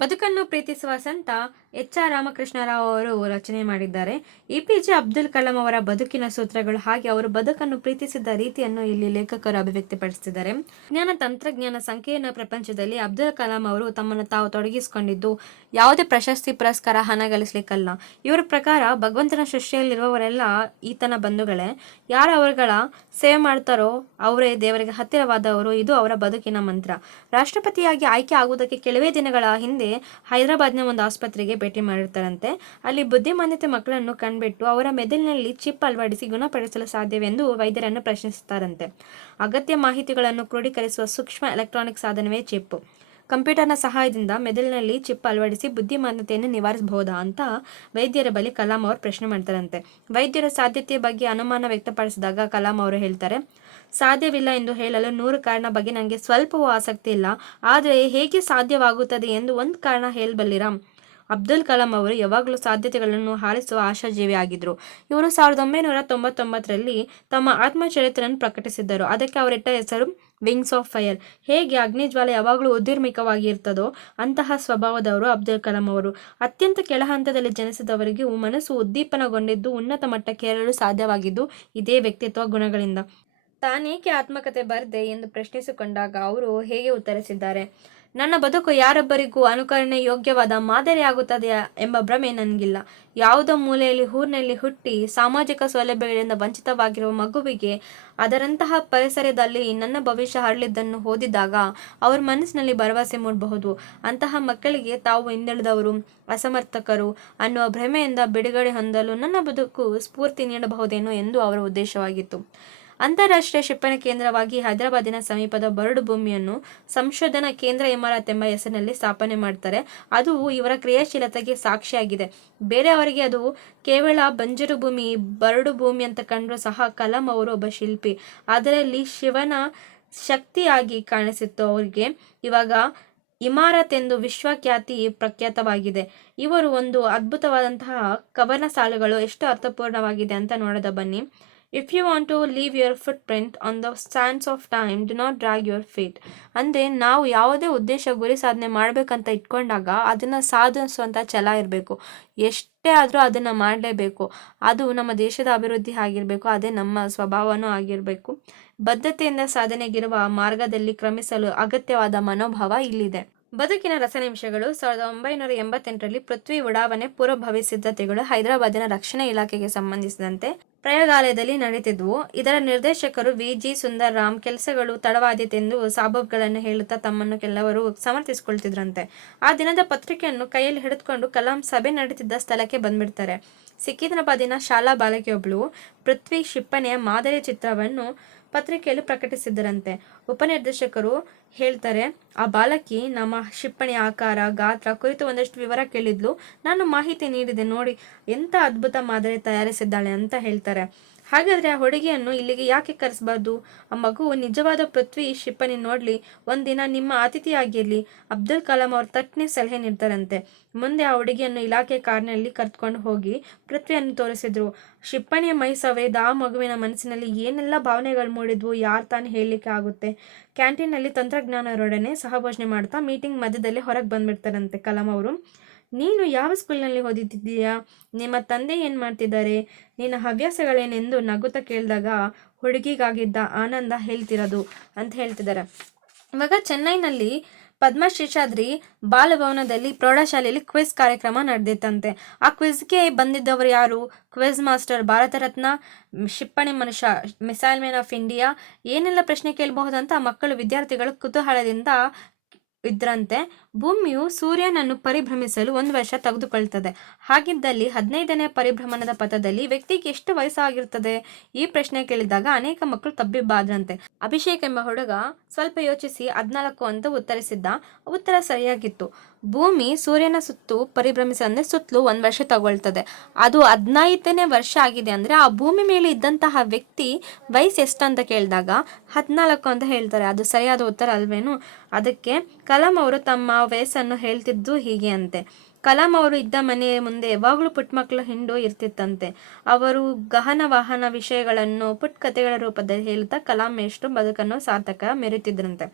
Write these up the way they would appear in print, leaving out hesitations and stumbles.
ಬದುಕನ್ನು ಪ್ರೀತಿಸುವ ಸಂತ ಎಚ್.ಆರ್. ರಾಮಕೃಷ್ಣರಾವ್ ಅವರು ರಚನೆ ಮಾಡಿದ್ದಾರೆ. ಎ.ಪಿ.ಜೆ. ಅಬ್ದುಲ್ ಕಲಾಂ ಅವರ ಬದುಕಿನ ಸೂತ್ರಗಳು ಹಾಗೆ ಅವರು ಬದುಕನ್ನು ಪ್ರೀತಿಸಿದ ರೀತಿಯನ್ನು ಇಲ್ಲಿ ಲೇಖಕರು ಅಭಿವ್ಯಕ್ತಿಪಡಿಸಿದ್ದಾರೆ. ವಿಜ್ಞಾನ, ತಂತ್ರಜ್ಞಾನ, ಸಂಕೀರ್ಣ ಪ್ರಪಂಚದಲ್ಲಿ ಅಬ್ದುಲ್ ಕಲಾಂ ಅವರು ತಮ್ಮನ್ನು ತಾವು ತೊಡಗಿಸಿಕೊಂಡಿದ್ದು ಯಾವುದೇ ಪ್ರಶಸ್ತಿ, ಪುರಸ್ಕಾರ, ಹಣ ಗಳಿಸಲಿಕ್ಕಲ್ಲ. ಇವರ ಪ್ರಕಾರ ಭಗವಂತನ ಸೃಷ್ಟಿಯಲ್ಲಿರುವವರೆಲ್ಲ ಈತನ ಬಂಧುಗಳೇ. ಯಾರು ಅವರುಗಳ ಸೇವೆ ಮಾಡ್ತಾರೋ ಅವರೇ ದೇವರಿಗೆ ಹತ್ತಿರವಾದವರು. ಇದು ಅವರ ಬದುಕಿನ ಮಂತ್ರ. ರಾಷ್ಟ್ರಪತಿಯಾಗಿ ಆಯ್ಕೆ ಆಗುವುದಕ್ಕೆ ಕೆಲವೇ ದಿನಗಳ ಹಿಂದೆ ಹೈದರಾಬಾದ್ನ ಒಂದು ಆಸ್ಪತ್ರೆಗೆ ಭೇಟಿ ಮಾಡಿರ್ತಾರಂತೆ. ಅಲ್ಲಿ ಬುದ್ಧಿಮಾಂದ್ಯತೆ ಮಕ್ಕಳನ್ನು ಕಂಡುಬಿಟ್ಟು ಅವರ ಮೆದುಳಿನಲ್ಲಿ ಚಿಪ್ ಅಳವಡಿಸಿ ಗುಣಪಡಿಸಲು ಸಾಧ್ಯವೆಂದು ವೈದ್ಯರನ್ನು ಪ್ರಶ್ನಿಸುತ್ತಾರಂತೆ. ಅಗತ್ಯ ಮಾಹಿತಿಗಳನ್ನು ಕ್ರೋಢೀಕರಿಸುವ ಸೂಕ್ಷ್ಮ ಎಲೆಕ್ಟ್ರಾನಿಕ್ ಸಾಧನವೇ ಚಿಪ್. ಕಂಪ್ಯೂಟರ್ನ ಸಹಾಯದಿಂದ ಮೆದುಳಿನಲ್ಲಿ ಚಿಪ್ ಅಳವಡಿಸಿ ಬುದ್ಧಿಮಾಂದ್ಯತೆಯನ್ನು ನಿವಾರಿಸಬಹುದಾ ಅಂತ ವೈದ್ಯರ ಬಳಿ ಕಲಾಂ ಅವರು ಪ್ರಶ್ನೆ ಮಾಡ್ತಾರಂತೆ. ವೈದ್ಯರ ಸಾಧ್ಯತೆಯ ಬಗ್ಗೆ ಅನುಮಾನ ವ್ಯಕ್ತಪಡಿಸಿದಾಗ ಕಲಾಂ ಅವರು ಹೇಳ್ತಾರೆ, ಸಾಧ್ಯವಿಲ್ಲ ಎಂದು ಹೇಳಲು 100 ಕಾರಣ ಬಗ್ಗೆ ನನಗೆ ಸ್ವಲ್ಪವೂ ಆಸಕ್ತಿ ಇಲ್ಲ. ಆದರೆ ಹೇಗೆ ಸಾಧ್ಯವಾಗುತ್ತದೆ ಎಂದು ಒಂದು ಕಾರಣ ಹೇಳಬಲ್ಲಿರಾ? ಅಬ್ದುಲ್ ಕಲಾಂ ಅವರು ಯಾವಾಗಲೂ ಸಾಧ್ಯತೆಗಳನ್ನು ಹಾರಿಸುವ ಆಶಾಜೀವಿ ಆಗಿದ್ರು. ಇವರು 1999ರಲ್ಲಿ ತಮ್ಮ ಆತ್ಮಚರಿತ್ರೆಯನ್ನು ಪ್ರಕಟಿಸಿದ್ದರು. ಅದಕ್ಕೆ ಅವರಿಟ್ಟ ಹೆಸರು ವಿಂಗ್ಸ್ ಆಫ್ ಫೈರ್. ಹೇಗೆ ಅಗ್ನಿಜ್ವಾಲೆ ಯಾವಾಗಲೂ ಉದ್ದಿರ್ಮಿಕವಾಗಿ ಇರ್ತದೋ ಅಂತಹ ಸ್ವಭಾವದವರು ಅಬ್ದುಲ್ ಕಲಾಂ ಅವರು. ಅತ್ಯಂತ ಕೆಳಹಂತದಲ್ಲಿ ಜನಿಸಿದವರಿಗೂ ಮನಸ್ಸು ಉದ್ದೀಪನಗೊಂಡಿದ್ದು ಉನ್ನತ ಮಟ್ಟಕ್ಕೆ ಏರಲು ಸಾಧ್ಯವಾಗಿದ್ದು ಇದೇ ವ್ಯಕ್ತಿತ್ವ ಗುಣಗಳಿಂದ. ತಾನೇಕೆ ಆತ್ಮಕಥೆ ಬರೆದೆ ಎಂದು ಪ್ರಶ್ನಿಸಿಕೊಂಡಾಗ ಅವರು ಹೇಗೆ ಉತ್ತರಿಸಿದ್ದಾರೆ, ನನ್ನ ಬದುಕು ಯಾರೊಬ್ಬರಿಗೂ ಅನುಕರಣೆ ಯೋಗ್ಯವಾದ ಮಾದರಿಯಾಗುತ್ತದೆ ಎಂಬ ಭ್ರಮೆ ನನಗಿಲ್ಲ. ಯಾವುದೋ ಮೂಲೆಯಲ್ಲಿ ಊರಿನಲ್ಲಿ ಹುಟ್ಟಿ ಸಾಮಾಜಿಕ ಸೌಲಭ್ಯಗಳಿಂದ ವಂಚಿತವಾಗಿರುವ ಮಗುವಿಗೆ ಅದರಂತಹ ಪರಿಸರದಲ್ಲಿ ನನ್ನ ಭವಿಷ್ಯ ಹರಳಿದ್ದನ್ನು ಓದಿದಾಗ ಅವ್ರ ಮನಸ್ಸಿನಲ್ಲಿ ಭರವಸೆ ಮೂಡಬಹುದು. ಅಂತಹ ಮಕ್ಕಳಿಗೆ ತಾವು ಹಿಂದುಳಿದವರು, ಅಸಮರ್ಥಕರು ಅನ್ನುವ ಭ್ರಮೆಯಿಂದ ಬಿಡುಗಡೆ ಹೊಂದಲು ನನ್ನ ಬದುಕು ಸ್ಫೂರ್ತಿ ನೀಡಬಹುದೇನೋ ಎಂದು ಅವರ ಉದ್ದೇಶವಾಗಿತ್ತು. ಅಂತಾರಾಷ್ಟ್ರೀಯ ಕ್ಷಿಪಣಿ ಕೇಂದ್ರವಾಗಿ ಹೈದರಾಬಾದಿನ ಸಮೀಪದ ಬರಡು ಭೂಮಿಯನ್ನು ಸಂಶೋಧನಾ ಕೇಂದ್ರ ಇಮಾರತ್ ಎಂಬ ಹೆಸರಿನಲ್ಲಿ ಸ್ಥಾಪನೆ ಮಾಡ್ತಾರೆ. ಅದು ಇವರ ಕ್ರಿಯಾಶೀಲತೆಗೆ ಸಾಕ್ಷಿಯಾಗಿದೆ. ಬೇರೆಯವರಿಗೆ ಅದು ಕೇವಲ ಬಂಜರು ಭೂಮಿ, ಬರಡು ಭೂಮಿ ಅಂತ ಕಂಡ್ರೂ ಸಹ ಕಲಾಂ ಅವರು ಒಬ್ಬ ಶಿಲ್ಪಿ. ಅದರಲ್ಲಿ ಶಿವನ ಶಕ್ತಿಯಾಗಿ ಕಾಣಿಸಿತ್ತು ಅವರಿಗೆ. ಇವಾಗ ಇಮಾರತ್ ಎಂದು ವಿಶ್ವಖ್ಯಾತಿ ಪ್ರಖ್ಯಾತವಾಗಿದೆ. ಇವರು ಒಂದು ಅದ್ಭುತವಾದಂತಹ ಕವನ ಸಾಲುಗಳು ಎಷ್ಟು ಅರ್ಥಪೂರ್ಣವಾಗಿದೆ ಅಂತ ನೋಡೋದ ಬನ್ನಿ. If you want to leave your footprint on the sands of time, do not drag your feet. ಅಂದರೆ ನಾವು ಯಾವುದೇ ಉದ್ದೇಶ, ಗುರಿ ಸಾಧನೆ ಮಾಡಬೇಕಂತ ಇಟ್ಕೊಂಡಾಗ ಅದನ್ನು ಸಾಧಿಸುವಂಥ ಛಲ ಇರಬೇಕು. ಎಷ್ಟೇ ಆದರೂ ಅದನ್ನು ಮಾಡಲೇಬೇಕು. ಅದು ನಮ್ಮ ದೇಶದ ಅಭಿವೃದ್ಧಿ ಆಗಿರಬೇಕು. ಅದೇ ನಮ್ಮ ಸ್ವಭಾವನೂ ಆಗಿರಬೇಕು. ಬದ್ಧತೆಯಿಂದ ಸಾಧನೆಗಿರುವ ಮಾರ್ಗದಲ್ಲಿ ಕ್ರಮಿಸಲು ಅಗತ್ಯವಾದ ಮನೋಭಾವ ಇಲ್ಲಿದೆ. ಬದುಕಿನ ರಸನಿಮಿಷಗಳು. 1988ರಲ್ಲಿ ಪೃಥ್ವಿ ಉಡಾವಣೆ ಪೂರ್ವಭಾವಿ ಸಿದ್ಧತೆಗಳು ಹೈದರಾಬಾದಿನ ರಕ್ಷಣಾ ಇಲಾಖೆಗೆ ಸಂಬಂಧಿಸಿದಂತೆ ಪ್ರಯೋಗಾಲಯದಲ್ಲಿ ನಡೆದಿದ್ವು. ಇದರ ನಿರ್ದೇಶಕರು ವಿ.ಜಿ. ಸುಂದರ್ರಾಮ್. ಕೆಲಸಗಳು ತಡವಾದೀತೆಂದು ಸಾಬೂಬುಗಳನ್ನು ಹೇಳುತ್ತಾ ತಮ್ಮನ್ನು ಕೆಲವರು ಸಮರ್ಥಿಸಿಕೊಳ್ತಿದ್ರಂತೆ. ಆ ದಿನದ ಪತ್ರಿಕೆಯನ್ನು ಕೈಯಲ್ಲಿ ಹಿಡಿದುಕೊಂಡು ಕಲಾಂ ಸಭೆ ನಡೀತಿದ್ದ ಸ್ಥಳಕ್ಕೆ ಬಂದ್ಬಿಡ್ತಾರೆ. ಸಿಕಿಂದ್ರಾಬಾದಿನ ಶಾಲಾ ಬಾಲಕಿಯೊಬ್ಬಳು ಪೃಥ್ವಿ ಕ್ಷಿಪಣಿಯ ಮಾದರಿ ಚಿತ್ರವನ್ನು ಪತ್ರಿಕೆಯಲ್ಲಿ ಪ್ರಕಟಿಸಿದ್ದರಂತೆ. ಉಪನಿರ್ದೇಶಕರು ಹೇಳ್ತಾರೆ, ಆ ಬಾಲಕಿ ನಮ್ಮ ಕ್ಷಿಪಣಿಯ ಆಕಾರ, ಗಾತ್ರ ಕುರಿತು ಒಂದಷ್ಟು ವಿವರ ಕೇಳಿದ್ಲು. ನಾನು ಮಾಹಿತಿ ನೀಡಿದೆ. ನೋಡಿ ಎಂಥ ಅದ್ಭುತ ಮಾದರಿ ತಯಾರಿಸಿದ್ದಾಳೆ ಅಂತ ಹೇಳ್ತಾರೆ. ಹಾಗಾದರೆ ಆ ಹುಡುಗಿಯನ್ನು ಇಲ್ಲಿಗೆ ಯಾಕೆ ಕರೆಸಬಾರ್ದು? ಆ ಮಗು ನಿಜವಾದ ಪೃಥ್ವಿ ಕ್ಷಿಪಣಿ ನೋಡ್ಲಿ, ಒಂದಿನ ನಿಮ್ಮ ಅತಿಥಿಯಾಗಿರ್ಲಿ. ಅಬ್ದುಲ್ ಕಲಾಂ ಅವರು ತಟ್ಟನೆ ಸಲಹೆ ನೀಡ್ತಾರಂತೆ. ಮುಂದೆ ಆ ಹುಡುಗಿಯನ್ನು ಇಲಾಖೆ ಕಾರ್ನಲ್ಲಿ ಕರೆದುಕೊಂಡು ಹೋಗಿ ಪೃಥ್ವಿಯನ್ನು ತೋರಿಸಿದ್ರು. ಕ್ಷಿಪಣಿಯ ಮೈ ಸವರಿದ ಆ ಮಗುವಿನ ಮನಸ್ಸಿನಲ್ಲಿ ಏನೆಲ್ಲ ಭಾವನೆಗಳು ಮೂಡಿದ್ವು ಯಾರು ತಾನು ಹೇಳಲಿಕ್ಕೆ ಆಗುತ್ತೆ. ಕ್ಯಾಂಟೀನಲ್ಲಿ ತಂತ್ರಜ್ಞಾನರೊಡನೆ ಸಹಭೋಜನೆ ಮಾಡ್ತಾ ಮೀಟಿಂಗ್ ಮಧ್ಯದಲ್ಲಿ ಹೊರಗೆ ಬಂದ್ಬಿಡ್ತಾರಂತೆ ಕಲಾಂ ಅವರು. ನೀನು ಯಾವ ಸ್ಕೂಲ್ನಲ್ಲಿ ಓದಿದ್ದೀಯಾ? ನಿಮ್ಮ ತಂದೆ ಏನು ಮಾಡ್ತಿದ್ದಾರೆ? ನಿನ್ನ ಹವ್ಯಾಸಗಳೇನೆಂದು ನಗುತ್ತಾ ಕೇಳಿದಾಗ ಹುಡುಗಿಗಾಗಿದ್ದ ಆನಂದ ಹೇಳ್ತಿರೋದು ಅಂತ ಹೇಳ್ತಿದ್ದಾರೆ. ಇವಾಗ ಚೆನ್ನೈನಲ್ಲಿ ಪದ್ಮಶೇಷಾದ್ರಿ ಬಾಲಭವನದಲ್ಲಿ ಪ್ರೌಢಶಾಲೆಯಲ್ಲಿ ಕ್ವಿಜ್ ಕಾರ್ಯಕ್ರಮ ನಡೆದಿತ್ತಂತೆ. ಆ ಕ್ವಿಜ್ಗೆ ಬಂದಿದ್ದವರು ಯಾರು? ಕ್ವಿಜ್ ಮಾಸ್ಟರ್, ಭಾರತ ರತ್ನ, ಕ್ಷಿಪಣಿ ಮನುಷ್ಯ, ಮಿಸೈಲ್ ಮ್ಯಾನ್ ಆಫ್ ಇಂಡಿಯಾ, ಏನೆಲ್ಲ ಪ್ರಶ್ನೆ ಕೇಳಬಹುದಂತ ಮಕ್ಕಳು, ವಿದ್ಯಾರ್ಥಿಗಳು ಕುತೂಹಲದಿಂದ ಇದ್ರಂತೆ. ಭೂಮಿಯು ಸೂರ್ಯನನ್ನು ಪರಿಭ್ರಮಿಸಲು 1 ವರ್ಷ ತೆಗೆದುಕೊಳ್ತದೆ. ಹಾಗಿದ್ದಲ್ಲಿ 15ನೇ ಪರಿಭ್ರಮಣದ ಪಥದಲ್ಲಿ ವ್ಯಕ್ತಿಗೆ ಎಷ್ಟು ವಯಸ್ಸಾಗಿರ್ತದೆ? ಈ ಪ್ರಶ್ನೆ ಕೇಳಿದಾಗ ಅನೇಕ ಮಕ್ಕಳು ತಬ್ಬಿಬ್ಬಾದ್ರಂತೆ. ಅಭಿಷೇಕ್ ಎಂಬ ಹುಡುಗ ಸ್ವಲ್ಪ ಯೋಚಿಸಿ 14 ಅಂತ ಉತ್ತರಿಸಿದ್ದ. ಉತ್ತರ ಸರಿಯಾಗಿತ್ತು. ಭೂಮಿ ಸೂರ್ಯನ ಸುತ್ತು ಪರಿಭ್ರಮಿಸಂದ್ರೆ ಸುತ್ತಲೂ 1 ವರ್ಷ ತಗೊಳ್ತದೆ. ಅದು 15ನೇ ವರ್ಷ ಆಗಿದೆ ಅಂದ್ರೆ ಆ ಭೂಮಿ ಮೇಲೆ ಇದ್ದಂತಹ ವ್ಯಕ್ತಿ ವಯಸ್ಸು ಎಷ್ಟು ಅಂತ ಕೇಳಿದಾಗ 14 ಅಂತ ಹೇಳ್ತಾರೆ. ಅದು ಸರಿಯಾದ ಉತ್ತರ ಅಲ್ವೇನು? ಅದಕ್ಕೆ ಕಲಾಂ ಅವರು ತಮ್ಮ ವಯಸ್ಸನ್ನು ಹೇಳ್ತಿದ್ದು ಹೀಗೆ ಅಂತೆ. ಕಲಾಂ ಅವರು ಇದ್ದ ಮನೆಯ ಮುಂದೆ ಯಾವಾಗಲೂ ಪುಟ್ಟ ಮಕ್ಕಳು ಹಿಂಡು ಇರ್ತಿತ್ತಂತೆ. ಅವರು ಗಹನ ವಾಹನ ವಿಷಯಗಳನ್ನು ಪುಟ್ಟ ಕಥೆಗಳ ರೂಪದಲ್ಲಿ ಹೇಳುತ್ತಾ ಕಲಾಂ ಎಷ್ಟು ಬದುಕನ್ನು ಸಾರ್ಥಕ ಮೆರೆಯುತ್ತಿದ್ರಂತೆ.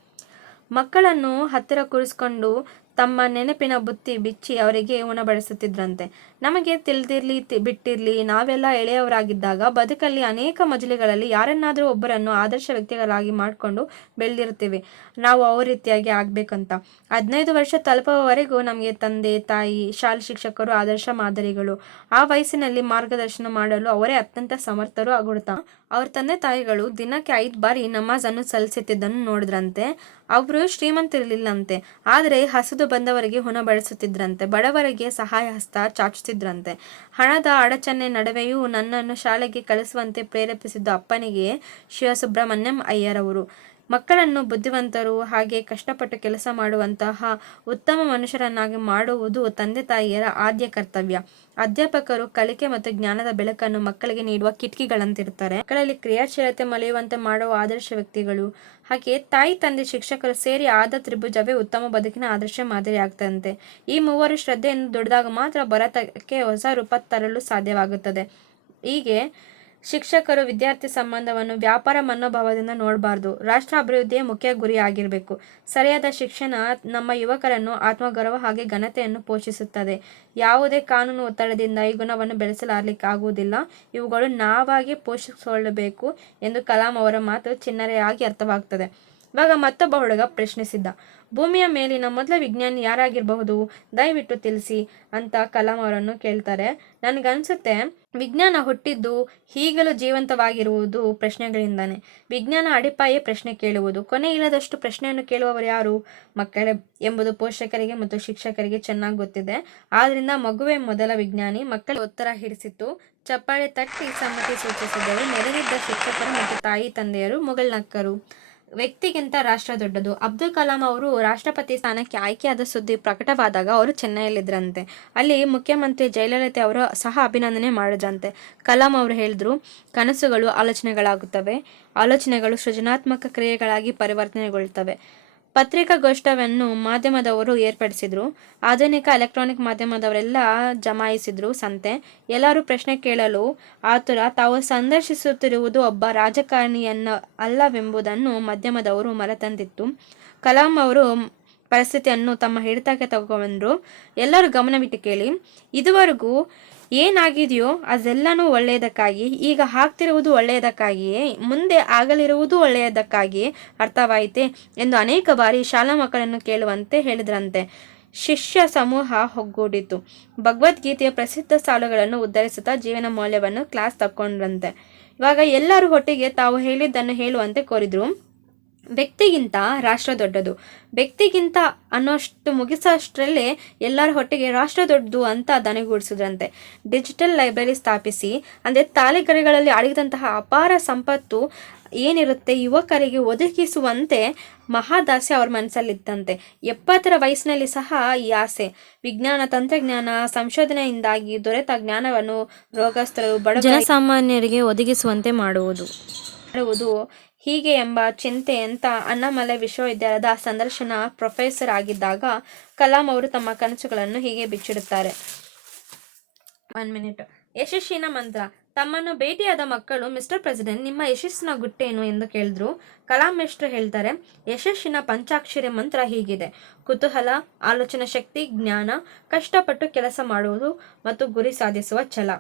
ಮಕ್ಕಳನ್ನು ಹತ್ತಿರ ಕೂರಿಸಿಕೊಂಡು ತಮ್ಮ ನೆನಪಿನ ಬುತ್ತಿ ಬಿಚ್ಚಿ ಅವರಿಗೆ ಉಣಬಡಿಸುತ್ತಿದ್ರಂತೆ. ನಮಗೆ ತಿಳಿದಿರ್ಲಿ ಬಿಟ್ಟಿರ್ಲಿ, ನಾವೆಲ್ಲ ಎಳೆಯವರಾಗಿದ್ದಾಗ ಬದುಕಲ್ಲಿ ಅನೇಕ ಮಜಲುಗಳಲ್ಲಿ ಯಾರನ್ನಾದರೂ ಒಬ್ಬರನ್ನು ಆದರ್ಶ ವ್ಯಕ್ತಿಗಳಾಗಿ ಮಾಡಿಕೊಂಡು ಬೆಳೆದಿರ್ತೀವಿ. ನಾವು ಅವ್ರ ರೀತಿಯಾಗಿ ಆಗ್ಬೇಕಂತ. 15 ವರ್ಷ ತಲುಪುವವರೆಗೂ ನಮಗೆ ತಂದೆ ತಾಯಿ, ಶಾಲಾ ಶಿಕ್ಷಕರು ಆದರ್ಶ ಮಾದರಿಗಳು. ಆ ವಯಸ್ಸಿನಲ್ಲಿ ಮಾರ್ಗದರ್ಶನ ಮಾಡಲು ಅವರೇ ಅತ್ಯಂತ ಸಮರ್ಥರು ಆಗುತ್ತಾ. ಅವ್ರ ತಂದೆ ತಾಯಿಗಳು ದಿನಕ್ಕೆ 5 ಬಾರಿ ನಮಾಜನ್ನು ಸಲ್ಲಿಸುತ್ತಿದ್ದನ್ನು ನೋಡಿದ್ರಂತೆ. ಅವರು ಶ್ರೀಮಂತರಿರಲಿಲ್ಲಂತೆ, ಆದರೆ ಹಸಿದು ಬಂದವರಿಗೆ ಉಣಬಡಿಸುತ್ತಿದ್ರಂತೆ, ಬಡವರಿಗೆ ಸಹಾಯ ಹಸ್ತ ಚಾಚುತ್ತಿದ್ರಂತೆ. ಹಣದ ಅಡಚಣೆ ನಡುವೆಯೂ ನನ್ನನ್ನು ಶಾಲೆಗೆ ಕಳಿಸುವಂತೆ ಪ್ರೇರೇಪಿಸಿದ್ದ ಅಪ್ಪನಿಗೆ ಶಿವಸುಬ್ರಹ್ಮಣ್ಯಂ ಅಯ್ಯರವರು. ಮಕ್ಕಳನ್ನು ಬುದ್ಧಿವಂತರು, ಹಾಗೆ ಕಷ್ಟಪಟ್ಟು ಕೆಲಸ ಮಾಡುವಂತಹ ಉತ್ತಮ ಮನುಷ್ಯರನ್ನಾಗಿ ಮಾಡುವುದು ತಂದೆ ತಾಯಿಯರ ಆದ್ಯ ಕರ್ತವ್ಯ. ಅಧ್ಯಾಪಕರು ಕಲಿಕೆ ಮತ್ತು ಜ್ಞಾನದ ಬೆಳಕನ್ನು ಮಕ್ಕಳಿಗೆ ನೀಡುವ ಕಿಟಕಿಗಳಂತಿರ್ತಾರೆ. ಮಕ್ಕಳಲ್ಲಿ ಕ್ರಿಯಾಶೀಲತೆ ಮಲೆಯುವಂತೆ ಮಾಡುವ ಆದರ್ಶ ವ್ಯಕ್ತಿಗಳು. ಹಾಗೆ ತಾಯಿ ತಂದೆ ಶಿಕ್ಷಕರು ಸೇರಿ ಆದ ತ್ರಿಭುಜವೇ ಉತ್ತಮ ಬದುಕಿನ ಆದರ್ಶ ಮಾದರಿ ಆಗ್ತಂತೆ. ಈ ಮೂವರು ಶ್ರದ್ಧೆಯನ್ನು ದುಡಿದಾಗ ಮಾತ್ರ ಭಾರತಕ್ಕೆ ಹೊಸ ರೂಪ ತರಲು ಸಾಧ್ಯವಾಗುತ್ತದೆ. ಹೀಗೆ ಶಿಕ್ಷಕರು ವಿದ್ಯಾರ್ಥಿ ಸಂಬಂಧವನ್ನು ವ್ಯಾಪಾರ ಮನೋಭಾವದಿಂದ ನೋಡಬಾರ್ದು. ರಾಷ್ಟ್ರ ಅಭಿವೃದ್ಧಿಯೇ ಮುಖ್ಯ ಗುರಿಯಾಗಿರಬೇಕು. ಸರಿಯಾದ ಶಿಕ್ಷಣ ನಮ್ಮ ಯುವಕರನ್ನು ಆತ್ಮಗೌರವ ಹಾಗೆ ಘನತೆಯನ್ನು ಪೋಷಿಸುತ್ತದೆ. ಯಾವುದೇ ಕಾನೂನು ಒತ್ತಡದಿಂದ ಈ ಗುಣವನ್ನು ಬೆಳೆಸಲಾಗಲಿಕ್ಕಾಗುವುದಿಲ್ಲ. ಇವುಗಳು ನಾವಾಗಿ ಪೋಷಿಸಿಕೊಳ್ಳಬೇಕು ಎಂದು ಕಲಾಂ ಅವರ ಮಾತು ಚಿನ್ನರೆಯಾಗಿ ಅರ್ಥವಾಗ್ತದೆ. ಇವಾಗ ಮತ್ತೊಬ್ಬ ಹುಡುಗ ಪ್ರಶ್ನಿಸಿದ್ದ, ಭೂಮಿಯ ಮೇಲಿನ ಮೊದಲ ವಿಜ್ಞಾನಿ ಯಾರಾಗಿರಬಹುದು, ದಯವಿಟ್ಟು ತಿಳಿಸಿ ಅಂತ ಕಲಾಂ ಅವರನ್ನು ಕೇಳ್ತಾರೆ. ನನಗನ್ಸುತ್ತೆ ವಿಜ್ಞಾನ ಹುಟ್ಟಿದ್ದು ಈಗಲೂ ಜೀವಂತವಾಗಿರುವುದು ಪ್ರಶ್ನೆಗಳಿಂದಾನೆ. ವಿಜ್ಞಾನ ಅಡಿಪಾಯೇ ಪ್ರಶ್ನೆ ಕೇಳುವುದು. ಕೊನೆ ಇಲ್ಲದಷ್ಟು ಪ್ರಶ್ನೆಯನ್ನು ಕೇಳುವವರು ಯಾರು? ಮಕ್ಕಳೇ ಎಂಬುದು ಪೋಷಕರಿಗೆ ಮತ್ತು ಶಿಕ್ಷಕರಿಗೆ ಚೆನ್ನಾಗಿ ಗೊತ್ತಿದೆ. ಆದ್ರಿಂದ ಮಗುವೇ ಮೊದಲ ವಿಜ್ಞಾನಿ. ಮಕ್ಕಳಿಗೆ ಉತ್ತರ ಹಿಡಿಸಿತು, ಚಪ್ಪಾಳೆ ತಟ್ಟಿ ಸಮ್ಮತಿ ಸೂಚಿಸಿದರು. ನೆರೆದಿದ್ದ ಶಿಕ್ಷಕರು ಮತ್ತು ತಾಯಿ ತಂದೆಯರು ಮುಗುಳ್ನಕ್ಕರು. ವ್ಯಕ್ತಿಗಿಂತ ರಾಷ್ಟ್ರ ದೊಡ್ಡದು. ಅಬ್ದುಲ್ ಕಲಾಂ ಅವರು ರಾಷ್ಟ್ರಪತಿ ಸ್ಥಾನಕ್ಕೆ ಆಯ್ಕೆಯಾದ ಸುದ್ದಿ ಪ್ರಕಟವಾದಾಗ ಅವರು ಚೆನ್ನೈಯಲ್ಲಿದ್ದರಂತೆ. ಅಲ್ಲಿ ಮುಖ್ಯಮಂತ್ರಿ ಜಯಲಲಿತಾ ಅವರು ಸಹ ಅಭಿನಂದನೆ ಮಾಡಿದ್ರಂತೆ. ಕಲಾಂ ಅವರು ಹೇಳಿದ್ರು, ಕನಸುಗಳು ಆಲೋಚನೆಗಳಾಗುತ್ತವೆ, ಆಲೋಚನೆಗಳು ಸೃಜನಾತ್ಮಕ ಕ್ರಿಯೆಗಳಾಗಿ ಪರಿವರ್ತನೆಗೊಳ್ಳುತ್ತವೆ. ಪತ್ರಿಕಾಗೋಷ್ಠಿಯನ್ನು ಮಾಧ್ಯಮದವರು ಏರ್ಪಡಿಸಿದ್ರು. ಆಧುನಿಕ ಎಲೆಕ್ಟ್ರಾನಿಕ್ ಮಾಧ್ಯಮದವರೆಲ್ಲ ಜಮಾಯಿಸಿದ್ರು ಸಂತೆ. ಎಲ್ಲರೂ ಪ್ರಶ್ನೆ ಕೇಳಲು ಆತುರ. ತಾವು ಸಂದರ್ಶಿಸುತ್ತಿರುವುದು ಒಬ್ಬ ರಾಜಕಾರಣಿಯನ್ನ ಅಲ್ಲವೆಂಬುದನ್ನು ಮಾಧ್ಯಮದವರು ಮರೆತಂದಿತ್ತು. ಕಲಾಂ ಅವರು ಪರಿಸ್ಥಿತಿಯನ್ನು ತಮ್ಮ ಹಿಡಿತಕ್ಕೆ ತಗೊಂಡ್ರು. ಎಲ್ಲರೂ ಗಮನವಿಟ್ಟು ಕೇಳಿ. ಇದುವರೆಗೂ ಏನಾಗಿದೆಯೋ ಅದೆಲ್ಲನೂ ಒಳ್ಳೆಯದಕ್ಕಾಗಿ, ಈಗ ಆಗ್ತಿರುವುದು ಒಳ್ಳೆಯದಕ್ಕಾಗಿಯೇ, ಮುಂದೆ ಆಗಲಿರುವುದು ಒಳ್ಳೆಯದಕ್ಕಾಗಿಯೇ, ಅರ್ಥವಾಯಿತೆ ಎಂದು ಅನೇಕ ಬಾರಿ ಶಾಲಾ ಮಕ್ಕಳನ್ನು ಕೇಳುವಂತೆ ಹೇಳಿದ್ರಂತೆ. ಶಿಷ್ಯ ಸಮೂಹ ಒಗ್ಗೂಡಿತು. ಭಗವದ್ಗೀತೆಯ ಪ್ರಸಿದ್ಧ ಸಾಲುಗಳನ್ನು ಉದ್ಧರಿಸುತ್ತಾ ಜೀವನ ಮೌಲ್ಯವನ್ನು ಕ್ಲಾಸ್ ತಕ್ಕೊಂಡ್ರಂತೆ. ಇವಾಗ ಎಲ್ಲರೂ ಒಟ್ಟಿಗೆ ತಾವು ಹೇಳಿದ್ದನ್ನು ಹೇಳುವಂತೆ ಕೋರಿದ್ರು. ವ್ಯಕ್ತಿಗಿಂತ ರಾಷ್ಟ್ರ ದೊಡ್ಡದು. ವ್ಯಕ್ತಿಗಿಂತ ಅನ್ನೋಷ್ಟು ಮುಗಿಸೋಷ್ಟರಲ್ಲೇ ಎಲ್ಲರ ಹೊಟ್ಟೆಗೆ ರಾಷ್ಟ್ರ ದೊಡ್ಡದು ಅಂತ ದನಿಗೂಡಿಸಿದ್ರಂತೆ. ಡಿಜಿಟಲ್ ಲೈಬ್ರರಿ ಸ್ಥಾಪಿಸಿ, ಅಂದರೆ ತಾಲೆಗರಿಗಳಲ್ಲಿ ಅಡಗಿದಂತಹ ಅಪಾರ ಸಂಪತ್ತು ಏನಿರುತ್ತೆ ಯುವಕರಿಗೆ ಒದಗಿಸುವಂತೆ ಮಹಾದಾಸೆ ಅವ್ರ ಮನಸ್ಸಲ್ಲಿತ್ತಂತೆ. 70ರ ವಯಸ್ಸಿನಲ್ಲಿ ಸಹ ಈ ಆಸೆ. ವಿಜ್ಞಾನ ತಂತ್ರಜ್ಞಾನ ಸಂಶೋಧನೆಯಿಂದಾಗಿ ದೊರೆತ ಜ್ಞಾನವನ್ನು ರೋಗಸ್ಥರು, ಬಡ ಜನಸಾಮಾನ್ಯರಿಗೆ ಒದಗಿಸುವಂತೆ ಮಾಡುವುದು ಹೀಗೆ ಎಂಬ ಚಿಂತೆ ಅಂತ ಅಣ್ಣಾಮಲೈ ವಿಶ್ವವಿದ್ಯಾಲಯದ ಸಂದರ್ಶನ ಪ್ರೊಫೆಸರ್ ಆಗಿದ್ದಾಗ ಕಲಾಂ ಅವರು ತಮ್ಮ ಕನಸುಗಳನ್ನು ಹೀಗೆ ಬಿಚ್ಚಿಡುತ್ತಾರೆ. 1 ಮಿನಿಟ್. ಯಶಸ್ಸಿನ ಮಂತ್ರ. ತಮ್ಮನ್ನು ಭೇಟಿಯಾದ ಮಕ್ಕಳು, ಮಿಸ್ಟರ್ ಪ್ರೆಸಿಡೆಂಟ್, ನಿಮ್ಮ ಯಶಸ್ಸಿನ ಗುಟ್ಟೇನು ಎಂದು ಕೇಳಿದ್ರು. ಕಲಾಂ ಮೇಷ್ಟ್ರು ಹೇಳ್ತಾರೆ, ಯಶಸ್ಸಿನ ಪಂಚಾಕ್ಷರಿ ಮಂತ್ರ ಹೀಗಿದೆ: ಕುತೂಹಲ, ಆಲೋಚನಾ ಶಕ್ತಿ, ಜ್ಞಾನ, ಕಷ್ಟಪಟ್ಟು ಕೆಲಸ ಮಾಡುವುದು ಮತ್ತು ಗುರಿ ಸಾಧಿಸುವ ಛಲ.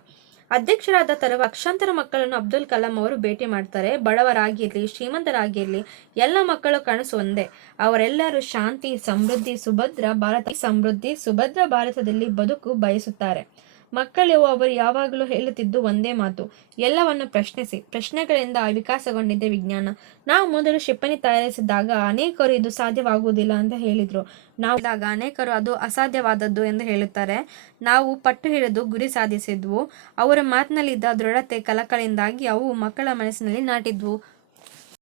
ಅಧ್ಯಕ್ಷರಾದ ತರುವ ಲಕ್ಷಾಂತರ ಮಕ್ಕಳನ್ನು ಅಬ್ದುಲ್ ಕಲಾಂ ಅವರು ಭೇಟಿ ಮಾಡ್ತಾರೆ. ಬಡವರಾಗಿರ್ಲಿ, ಶ್ರೀಮಂತರಾಗಿರ್ಲಿ, ಎಲ್ಲ ಮಕ್ಕಳು ಕನಸು ಒಂದೇ. ಅವರೆಲ್ಲರೂ ಶಾಂತಿ, ಸಮೃದ್ಧಿ, ಸುಭದ್ರ ಭಾರತದಲ್ಲಿ ಬದುಕು ಬಯಸುತ್ತಾರೆ. ಮಕ್ಕಳು ಅವರು ಯಾವಾಗಲೂ ಹೇಳುತ್ತಿದ್ದು ಒಂದೇ ಮಾತು: ಎಲ್ಲವನ್ನು ಪ್ರಶ್ನಿಸಿ. ಪ್ರಶ್ನೆಗಳಿಂದ ವಿಕಾಸಗೊಂಡಿದ್ದೇ ವಿಜ್ಞಾನ. ನಾವು ಮೊದಲು ಕ್ಷಿಪಣಿ ತಯಾರಿಸಿದಾಗ ಅನೇಕರು ಇದು ಸಾಧ್ಯವಾಗುವುದಿಲ್ಲ ಅಂತ ಹೇಳಿದ್ರು. ನಾವು ಅನೇಕರು ಅದು ಅಸಾಧ್ಯವಾದದ್ದು ಎಂದು ಹೇಳುತ್ತಾರೆ. ನಾವು ಪಟ್ಟು ಹಿಡಿದು ಗುರಿ ಸಾಧಿಸಿದ್ವು. ಅವರ ಮಾತಿನಲ್ಲಿದ್ದ ದೃಢತೆ, ಕಳಕಳಿಯಿಂದಾಗಿ ಅವು ಮಕ್ಕಳ ಮನಸ್ಸಿನಲ್ಲಿ ನಾಟಿದ್ವು.